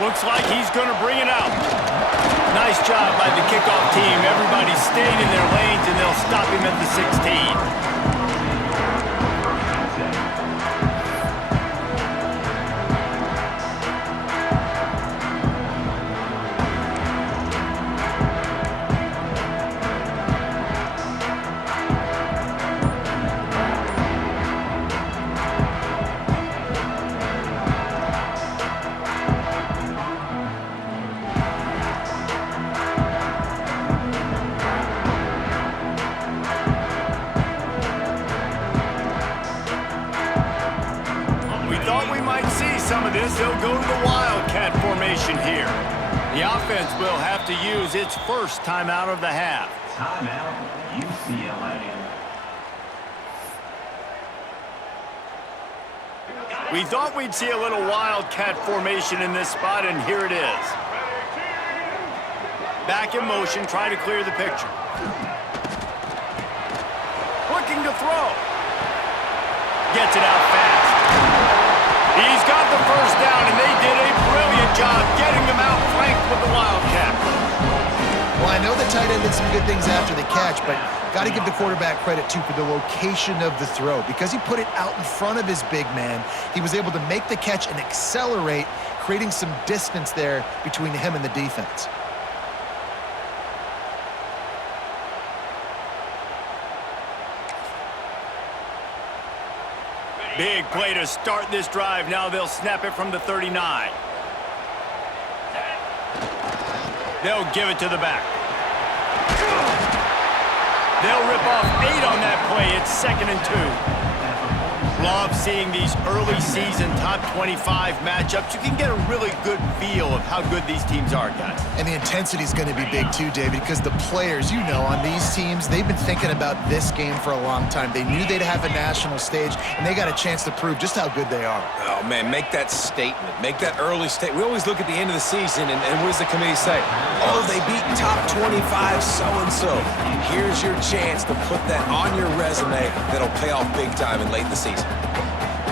Looks like he's going to bring it out. Nice job by the kickoff team. Everybody stayed in their lanes, and they'll stop him at the 16. Some of this, they'll go to the Wildcat formation here. The offense will have to use its first timeout of the half. Timeout, UCLA. We thought we'd see a little Wildcat formation in this spot, and here it is. Back in motion, trying to clear the picture. Looking to throw. Gets it out fast. He's got the first down, and they did a brilliant job getting them out flanked with the Wildcat. Well, I know the tight end did some good things after the catch, but got to give the quarterback credit, too, for the location of the throw. Because he put it out in front of his big man, he was able to make the catch and accelerate, creating some distance there between him and the defense. Big play to start this drive. Now they'll snap it from the 39. They'll give it to the back. They'll rip off 8 on that play. It's 2nd and 2. Love seeing these early season top 25 matchups. You can get a really good feel of how good these teams are, guys. And the intensity is going to be big too, David, because the players, you know, on these teams, they've been thinking about this game for a long time. They knew they'd have a national stage, and they got a chance to prove just how good they are. Oh, man, make that statement. Make that early statement. We always look at the end of the season, and what does the committee say? Oh, they beat top 25 so-and-so. Here's your chance to put that on your resume that'll pay off big time and late in the season.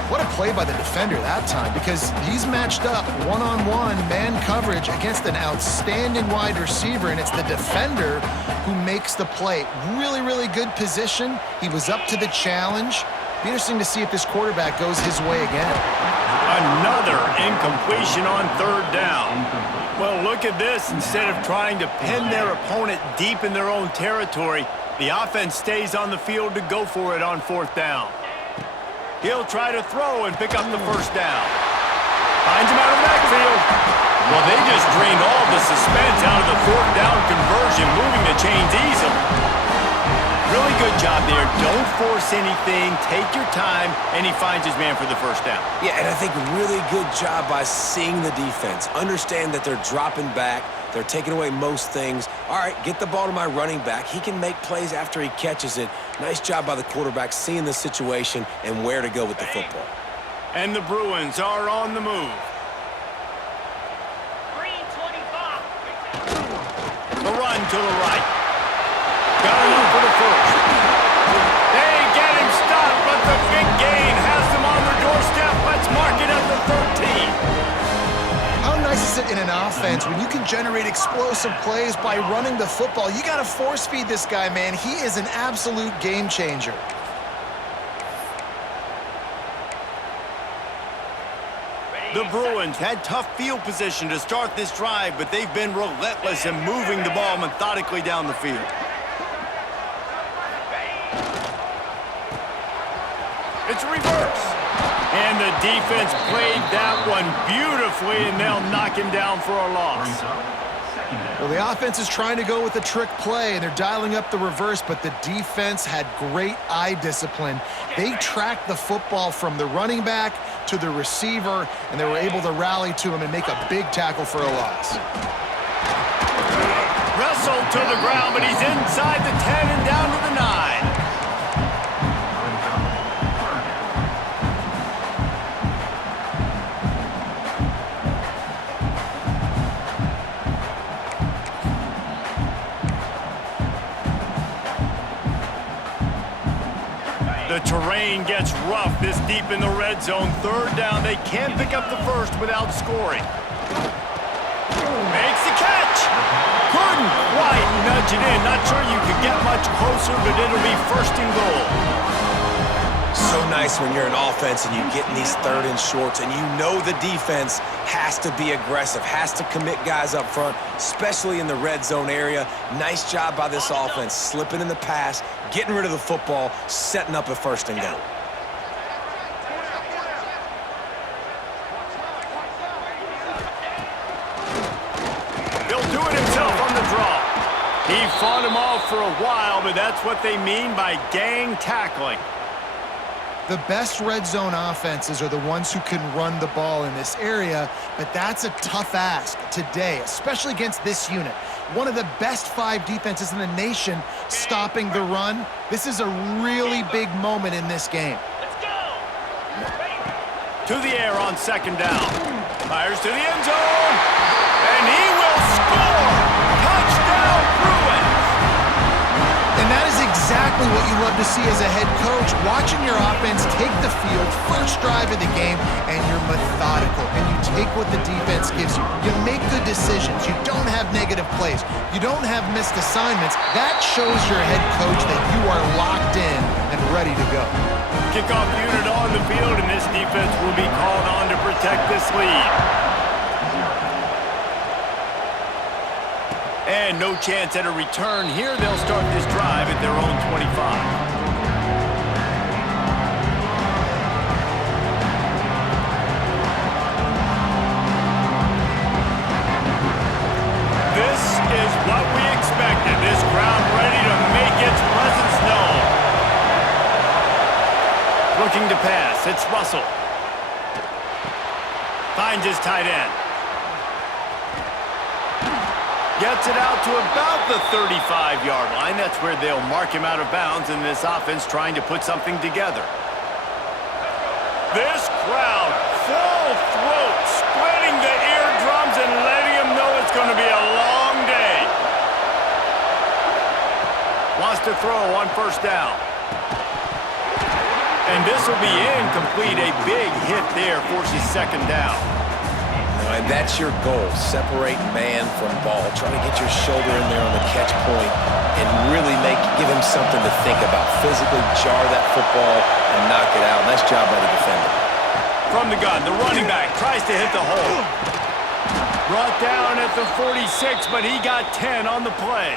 What a play by the defender that time, because he's matched up one-on-one man coverage against an outstanding wide receiver, and it's the defender who makes the play. Really, really good position. He was up to the challenge. Be interesting to see if this quarterback goes his way again. Another incompletion on 3rd down. Well, look at this. Instead of trying to pin their opponent deep in their own territory, the offense stays on the field to go for it on 4th down. He'll try to throw and pick up the 1st down. Finds him out of the backfield. Well, they just drained all the suspense out of the 4th down conversion, moving the chains easily. Really good job there. Don't force anything. Take your time, and he finds his man for the 1st down. Yeah, and I think really good job by seeing the defense. Understand that they're dropping back. They're taking away most things. All right, get the ball to my running back. He can make plays after he catches it. Nice job by the quarterback seeing the situation and where to go with the football. And the Bruins are on the move. Green 25. The run to the right. Got enough for the 1st. They get him stopped, but the big gain has them on their doorstep. Let's mark it at the 13. How nice is it in an offense when you can generate explosive plays by running the football? You got to force feed this guy, man. He is an absolute game changer. The Bruins had tough field position to start this drive, but they've been relentless in moving the ball methodically down the field. It's a reverse. And the defense played that one beautifully, and they'll knock him down for a loss. Well, the offense is trying to go with a trick play, and they're dialing up the reverse, but the defense had great eye discipline. They tracked the football from the running back to the receiver, and they were able to rally to him and make a big tackle for a loss. Wrestled to the ground, but he's inside the 10 and down to the 9. The terrain gets rough this deep in the red zone. 3rd down. They can't pick up the 1st without scoring. Makes the catch. Couldn't quite nudge it in. Not sure you could get much closer, but it'll be first and goal. So nice when you're an offense and you get in these third and shorts and you know the defense has to be aggressive, has to commit guys up front, especially in the red zone area. Nice job by this offense, slipping in the pass, getting rid of the football, setting up a first and goal. He'll do it himself on the draw. He fought him off for a while, but that's what they mean by gang tackling. The best red zone offenses are the ones who can run the ball in this area, but that's a tough ask today, especially against this unit. One of the best 5 defenses in the nation stopping the run. This is a really big moment in this game. To the air on second down. Fires to the end zone. And he will score. Touchdown, Bruins. And that is exactly what you love to see as a head coach, watching your offense take the field, first drive of the game, and you're methodical, and you take what the defense gives you. You make good decisions. You don't have negative plays. You don't have missed assignments. That shows your head coach that you are locked in and ready to go. Kickoff unit on the field, and this defense will be called on to protect this lead. And no chance at a return here. They'll start this drive at their own 25. This is what we expected. This crowd ready to make its presence known. Looking to pass. It's Russell. Finds his tight end. Gets it out to about the 35-yard line. That's where they'll mark him out of bounds in this offense trying to put something together. This crowd, full throat, splitting the eardrums and letting them know it's going to be a long day. Wants to throw on first down. And this will be incomplete. A big hit there forces second down. And that's your goal, separate man from ball. Trying to get your shoulder in there on the catch point and really give him something to think about. Physically jar that football and knock it out. Nice job by the defender. From the gun, the running back tries to hit the hole. Brought down at the 46, but he got 10 on the play.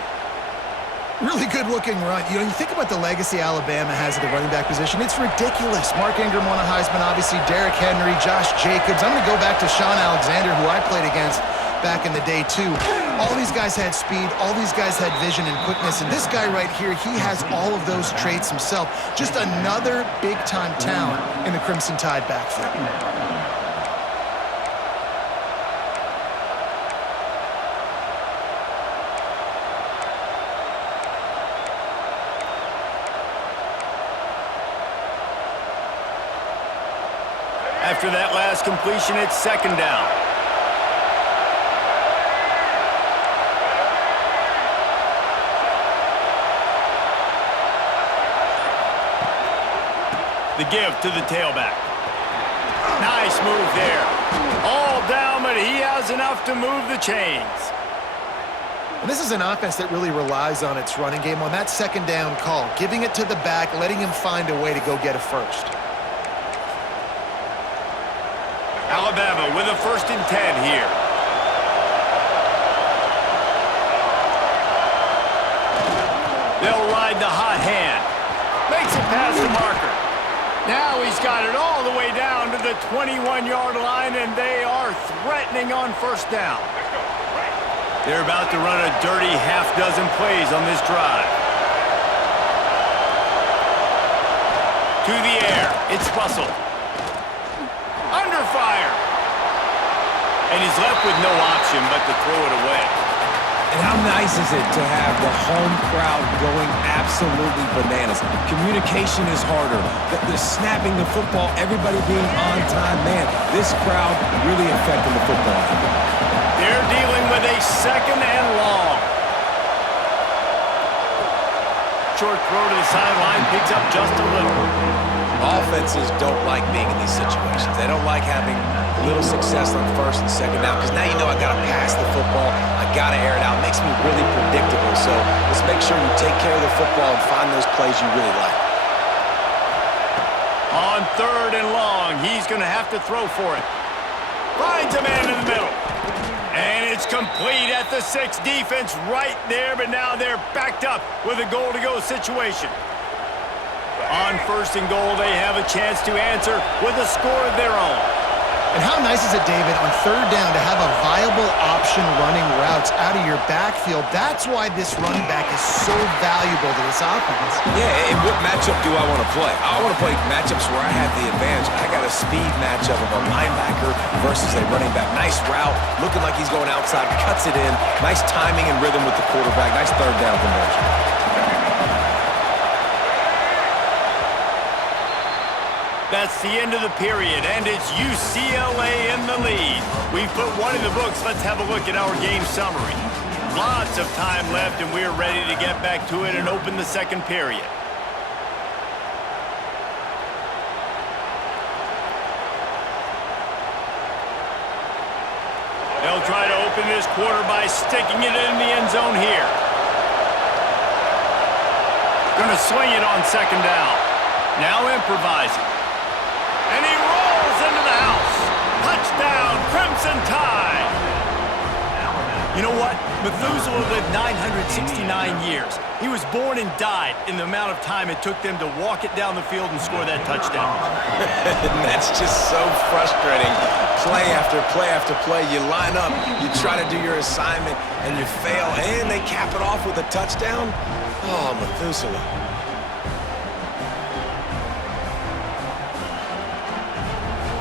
Really good-looking run. You think about the legacy Alabama has at the running back position. It's ridiculous. Mark Ingram won a Heisman, obviously Derrick Henry, Josh Jacobs. I'm going to go back to Sean Alexander, who I played against back in the day, too. All these guys had speed. All these guys had vision and quickness. And this guy right here, he has all of those traits himself. Just another big-time talent in the Crimson Tide backfield. After that last completion, it's second down. The give to the tailback. Nice move there. All down, but he has enough to move the chains. And this is an offense that really relies on its running game on that second down call, giving it to the back, letting him find a way to go get a first. Alabama with a 1st and 10 here. They'll ride the hot hand. Makes it past the marker. Now he's got it all the way down to the 21-yard line, and they are threatening on first down. They're about to run a dirty half-dozen plays on this drive. To the air, it's Russell. Under fire. And he's left with no option but to throw it away. And how nice is it to have the home crowd going absolutely bananas? Communication is harder. The snapping the football, everybody being on time. Man, this crowd really affecting the football. They're dealing with a second and long. Short throw to the sideline, picks up just a little. Offenses don't like being in these situations. They don't like having Little success on first and second down, because now you know I got to pass the football. I got to air it out. It makes me really predictable. So let's make sure you take care of the football and find those plays you really like. On 3rd and long, he's going to have to throw for it. Finds a man in the middle. And it's complete at the 6. Defense right there, but now they're backed up with a goal-to-go situation. On 1st and goal, they have a chance to answer with a score of their own. And how nice is it, David, on 3rd down to have a viable option running routes out of your backfield? That's why this running back is so valuable to this offense. Yeah, and what matchup do I want to play? I want to play matchups where I have the advantage. I got a speed matchup of a linebacker versus a running back. Nice route, looking like he's going outside, cuts it in. Nice timing and rhythm with the quarterback. Nice 3rd down conversion. That's the end of the period, and it's UCLA in the lead. We've put one in the books. Let's have a look at our game summary. Lots of time left, and we're ready to get back to it and open the 2nd period. They'll try to open this quarter by sticking it in the end zone here. Going to swing it on 2nd down. Now improvising. And he rolls into the house. Touchdown, Crimson Tide. You know what? Methuselah lived 969 years. He was born and died in the amount of time it took them to walk it down the field and score that touchdown. That's just so frustrating. Play after play after play. You line up, you try to do your assignment, and you fail, and they cap it off with a touchdown? Oh, Methuselah.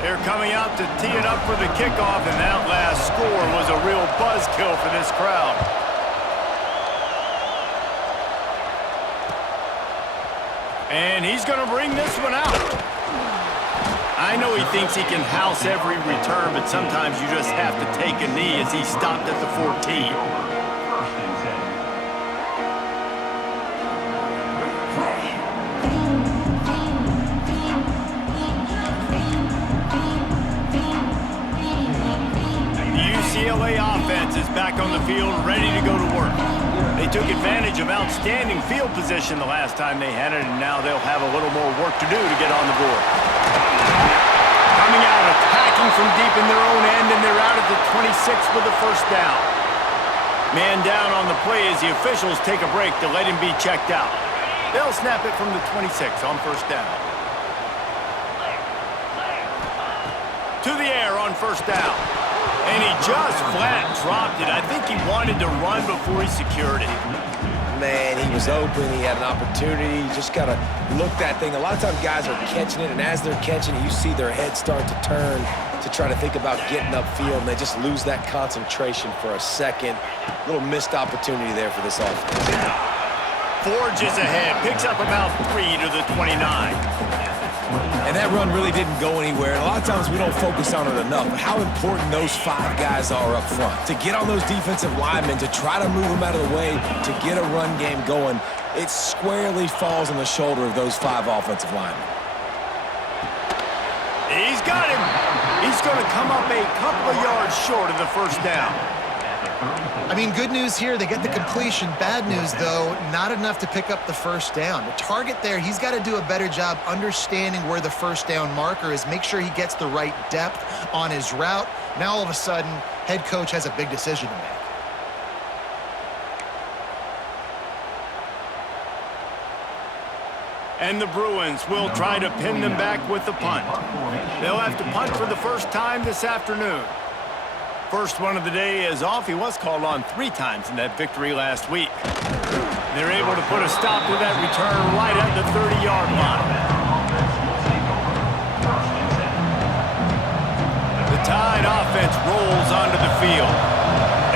They're coming out to tee it up for the kickoff, and that last score was a real buzzkill for this crowd. And he's going to bring this one out. I know he thinks he can house every return, but sometimes you just have to take a knee as he stopped at the 14. UCLA offense is back on the field, ready to go to work. They took advantage of outstanding field position the last time they had it, and now they'll have a little more work to do to get on the board. Coming out, attacking from deep in their own end, and they're out at the 26 with the 1st down. Man down on the play as the officials take a break to let him be checked out. They'll snap it from the 26 on 1st down. To the air on 1st down. And he just flat dropped it. I think he wanted to run before he secured it. Man, he was open. He had an opportunity. You just got to look that thing. A lot of times guys are catching it, and as they're catching it, you see their head start to turn to try to think about getting upfield, and they just lose that concentration for a second. A little missed opportunity there for this offense. Forges ahead. Picks up about 3 to the 29. And that run really didn't go anywhere. And a lot of times we don't focus on it enough. But how important those 5 guys are up front. To get on those defensive linemen, to try to move them out of the way, to get a run game going, it squarely falls on the shoulder of those 5 offensive linemen. He's got him. He's going to come up a couple of yards short of the 1st down. I mean, good news here, they get the completion. Bad news, though, not enough to pick up the 1st down. The target there, he's got to do a better job understanding where the 1st down marker is, make sure he gets the right depth on his route. Now, all of a sudden, head coach has a big decision to make. And the Bruins will try to pin them back with the punt. They'll have to punt for the first time this afternoon. First one of the day is off. He was called on 3 times in that victory last week. They're able to put a stop to that return right at the 30-yard line. The Tide offense rolls onto the field.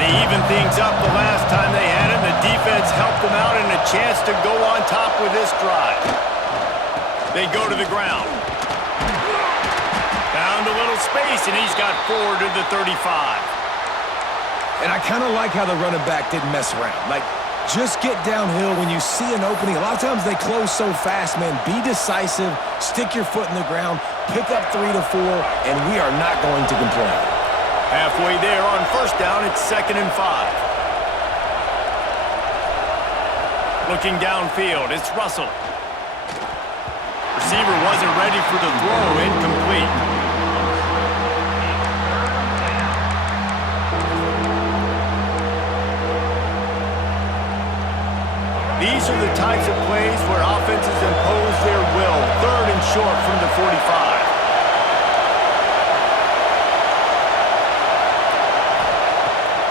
They even things up the last time they had it. The defense helped them out and a chance to go on top with this drive. They go to the ground. Found a little space, and he's got 4 to the 35. And I kind of like how the running back didn't mess around. Like, Just get downhill when you see an opening. A lot of times they close so fast, man. Be decisive, stick your foot in the ground, pick up 3 to 4, and we are not going to complain. Halfway there on first down, it's 2nd and 5. Looking downfield, it's Russell. Receiver wasn't ready for the throw, incomplete. These are the types of plays where offenses impose their will. 3rd and short from the 45.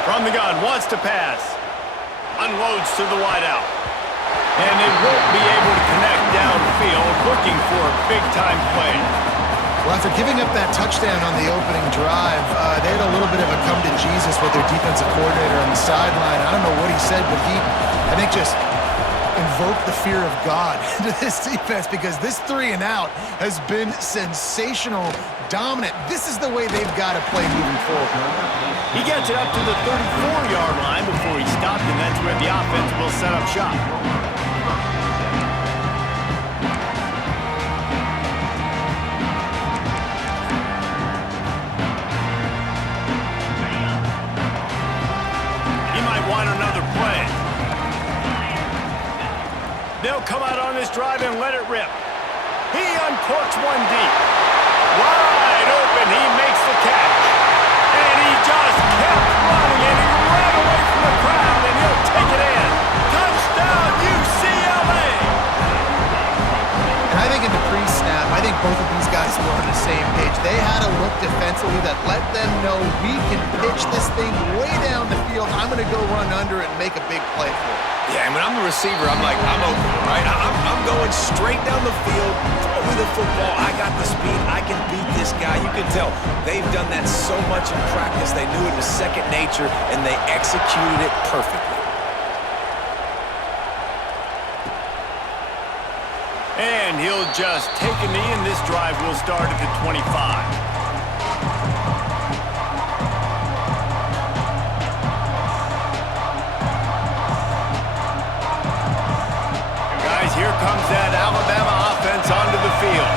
From the gun, wants to pass. Unloads to the wideout. And they won't be able to connect downfield, looking for a big-time play. Well, after giving up that touchdown on the opening drive, they had a little bit of a come to Jesus with their defensive coordinator on the sideline. I don't know what he said, but he, I think, just invoked the fear of God into this defense, because this 3 and out has been sensational, dominant. This is the way they've got to play moving forward. He gets it up to the 34-yard line before he stopped, and that's where the offense will set up shop. He might want another play. They'll come out on this drive and let it rip. He uncorks one deep. Wide open, he makes the catch. And he just kept running, and he ran away from the crowd, and he'll take it in. Touchdown, UCLA! And I think in the pre-snap, I think both of these guys were on the same page. They had a look defensively that let them know we can pitch this thing way down the field. I'm going to go run under it and make a big play for it. Yeah, and when I'm the receiver, I'm like, I'm open, right? I'm going straight down the field, throw me the football. I got the speed. I can beat this guy. You can tell they've done that so much in practice. They knew it was second nature, and they executed it perfectly. And he'll just take a knee, and this drive will start at the 25. Here comes that Alabama offense onto the field.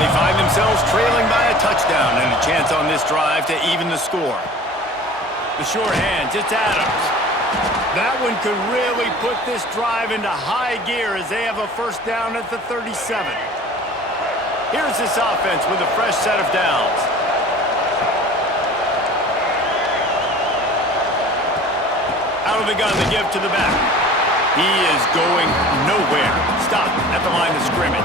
They find themselves trailing by a touchdown and a chance on this drive to even the score. The short hands, it's Adams. That one could really put this drive into high gear as they have a first down at the 37. Here's this offense with a fresh set of downs. Out of the gun, they give to the back. He is going nowhere. Stop at the line of scrimmage.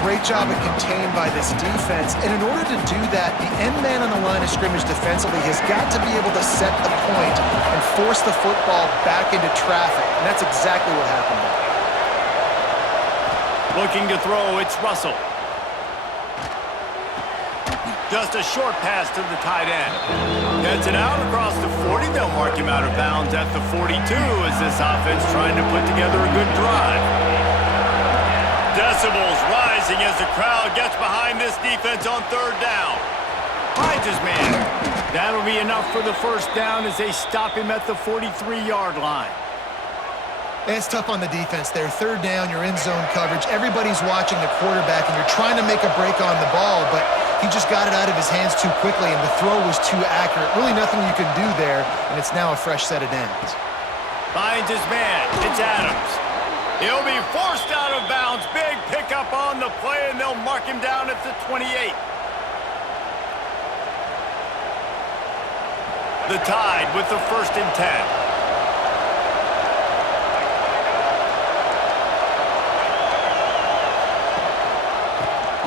Great job at contained by this defense. And in order to do that, the end man on the line of scrimmage defensively has got to be able to set the point and force the football back into traffic. And that's exactly what happened there. Looking to throw, it's Russell. Just a short pass to the tight end. Gets it out across the 40. They'll mark him out of bounds at the 42 as this offense trying to put together a good drive. Decibels rising as the crowd gets behind this defense on 3rd down. Finds his man. That'll be enough for the first down as they stop him at the 43-yard line. It's tough on the defense there. 3rd down, you're in zone coverage. Everybody's watching the quarterback, and you're trying to make a break on the ball, but he just got it out of his hands too quickly, and the throw was too accurate. Really nothing you can do there, and it's now a fresh set of downs. Finds his man. It's Adams. He'll be forced out of bounds. Big pickup on the play, and they'll mark him down at the 28. The Tide with the 1st and 10.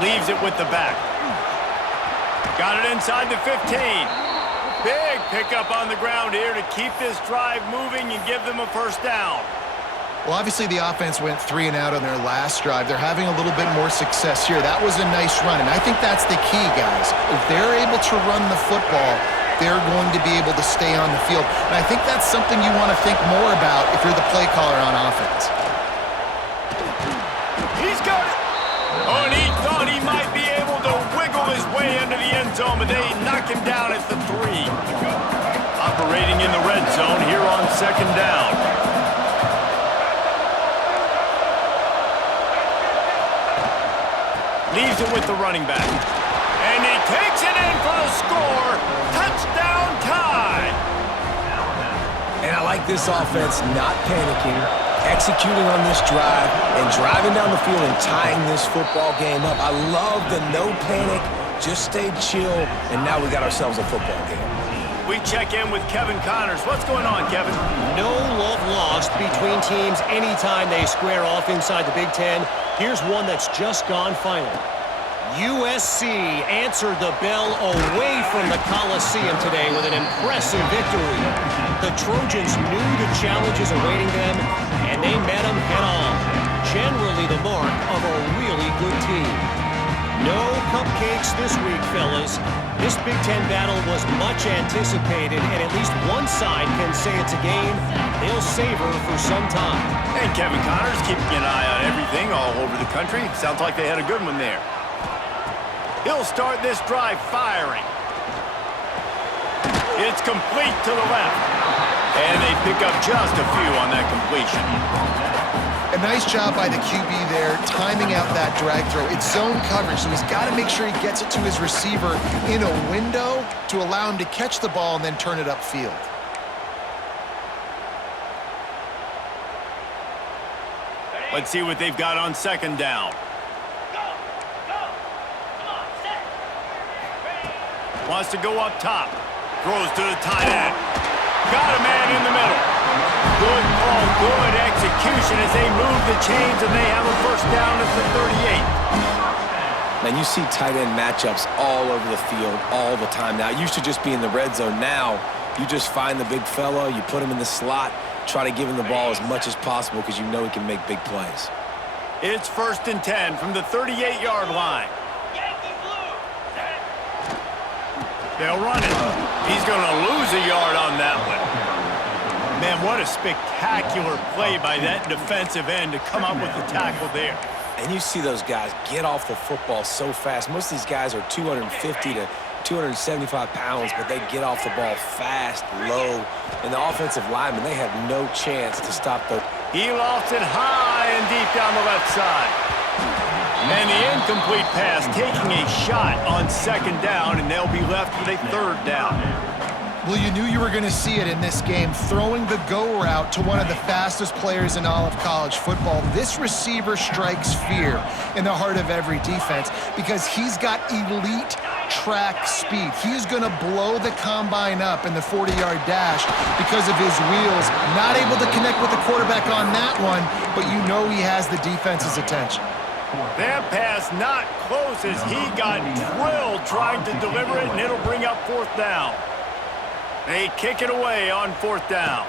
Leaves it with the back. Got it inside the 15. Big pickup on the ground here to keep this drive moving and give them a first down. Well, obviously the offense went 3 and out on their last drive. They're having a little bit more success here. That was a nice run, and I think that's the key, guys. If they're able to run the football, they're going to be able to stay on the field. And I think that's something you want to think more about if you're the play caller on offense. He's got it. Oh, and he thought he might be able to wiggle his way into the end zone, but they knock him down at the 3. Operating in the red zone here on 2nd down. Leaves it with the running back. And he takes it in for the score. Touchdown tie. And I like this offense not panicking, executing on this drive, and driving down the field and tying this football game up. I love the no panic, just stay chill, and now we got ourselves a football game. We check in with Kevin Connors. What's going on, Kevin? No love lost between teams anytime they square off inside the Big Ten. Here's one that's just gone final. USC answered the bell away from the Coliseum today with an impressive victory. The Trojans knew the challenges awaiting them, and they met them head-on. Generally the mark of a really good team. No cupcakes this week, fellas. This Big Ten battle was much anticipated, and at least one side can say it's a game they'll savor for some time. And Kevin Connors keeping an eye on everything all over the country. Sounds like they had a good one there. He'll start this drive firing. It's complete to the left. And they pick up just a few on that completion. A nice job by the QB there, timing out that drag throw. It's zone coverage, so he's got to make sure he gets it to his receiver in a window to allow him to catch the ball and then turn it upfield. Let's see what they've got on second down. Wants to go up top. Throws to the tight end. Got a man in the middle. Good call, good execution as they move the chains and they have a first down at the 38. Man, you see tight end matchups all over the field all the time now. It used to just be in the red zone. Now you just find the big fella, you put him in the slot, try to give him the ball as much as possible because you know he can make big plays. It's 1st and 10 from the 38-yard line. They'll run it. He's going to lose a yard on that one. Man, what a spectacular play by that defensive end to come up with the tackle there. And you see those guys get off the football so fast. Most of these guys are 250 to 275 pounds, but they get off the ball fast, low. And the offensive linemen, they have no chance to stop the... He lost it high and deep down the left side. And the incomplete pass taking a shot on second down, and they'll be left with a third down. Well, you knew you were going to see it in this game, throwing the go route to one of the fastest players in all of college football. This receiver strikes fear in the heart of every defense because he's got elite track speed. He's going to blow the combine up in the 40-yard dash because of his wheels. Not able to connect with the quarterback on that one, but you know he has the defense's attention. That pass not close as he got drilled trying to deliver it, and it'll bring up fourth down. They kick it away on fourth down.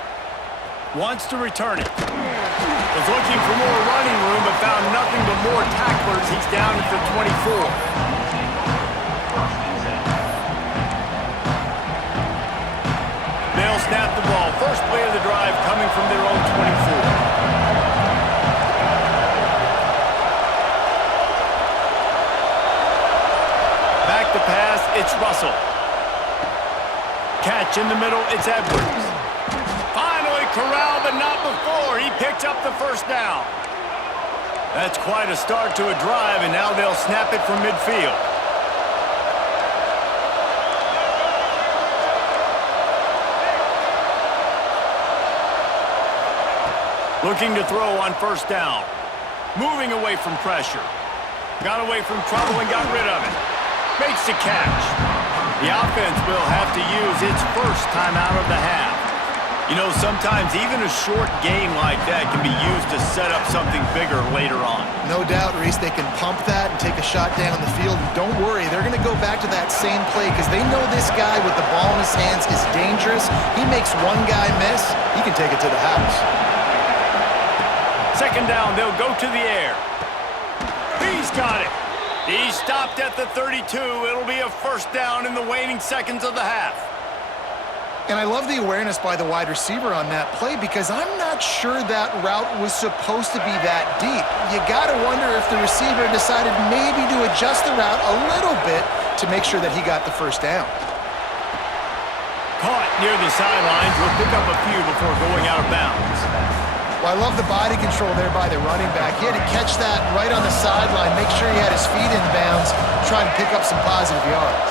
Wants to return it. Was looking for more running room, but found nothing but more tacklers. He's down at the 24. They'll snap the ball. First play of the drive coming from their own 24. Back to pass, it's Russell. Catch in the middle, it's Edwards. Finally corralled, but not before. He picked up the first down. That's quite a start to a drive, and now they'll snap it from midfield. Looking to throw on first down. Moving away from pressure. Got away from trouble and got rid of it. Makes the catch. The offense will have to use its first timeout of the half. You know, sometimes even a short game like that can be used to set up something bigger later on. No doubt, Reese, they can pump that and take a shot down the field. And don't worry, they're going to go back to that same play because they know this guy with the ball in his hands is dangerous. He makes one guy miss, he can take it to the house. Second down, they'll go to the air. He's got it. He stopped at the 32. It'll be a first down in the waning seconds of the half. And I love the awareness by the wide receiver on that play because I'm not sure that route was supposed to be that deep. You got to wonder if the receiver decided maybe to adjust the route a little bit to make sure that he got the first down. Caught near the sidelines. Will pick up a few before going out of bounds. Well, I love the body control there by the running back. He had to catch that right on the sideline, make sure he had his feet in bounds, try to pick up some positive yards.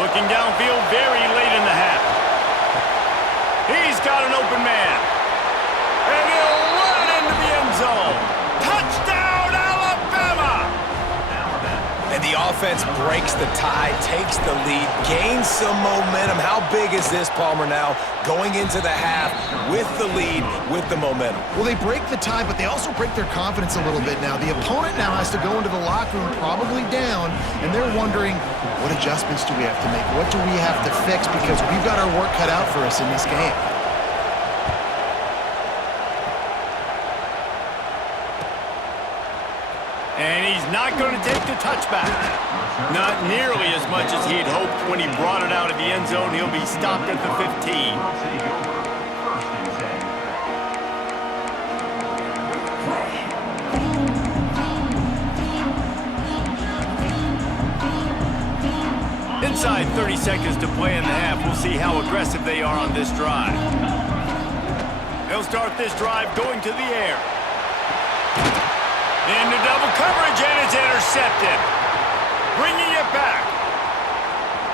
Looking downfield very late in the half. He's got an open man. And he'll run into the end zone. Touchdown, Alabama! And the offense breaks the tie, takes the lead, gains some momentum. How big is this, Palmer, now going into the half with the lead, with the momentum? Well, they break the tie, but they also break their confidence a little bit now. The opponent now has to go into the locker room probably down, and they're wondering, what adjustments do we have to make? What do we have to fix? Because we've got our work cut out for us in this game. And he's not going to take the touchback. Not nearly as much as he'd hoped when he brought it out of the end zone. He'll be stopped at the 15. Take over. First and 10. Inside 30 seconds to play in the half. We'll see how aggressive they are on this drive. They'll start this drive going to the air. Into double coverage, and it's intercepted. Bringing it back.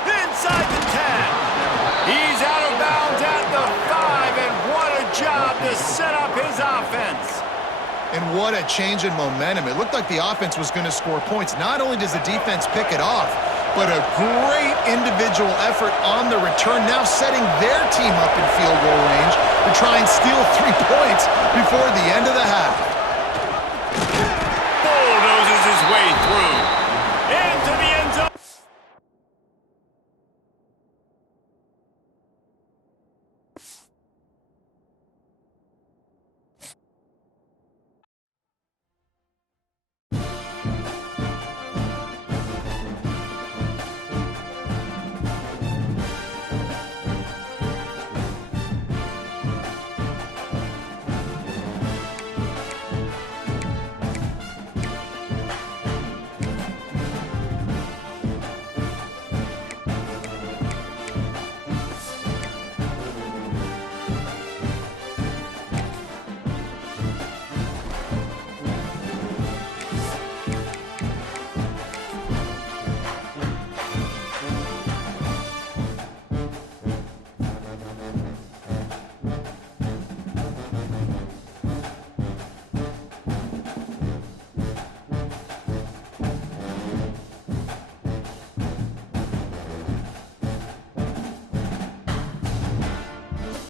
Inside the 10. He's out of bounds at the 5, and what a job to set up his offense. And what a change in momentum. It looked like the offense was going to score points. Not only does the defense pick it off, but a great individual effort on the return, now setting their team up in field goal range to try and steal 3 points before the end of the half.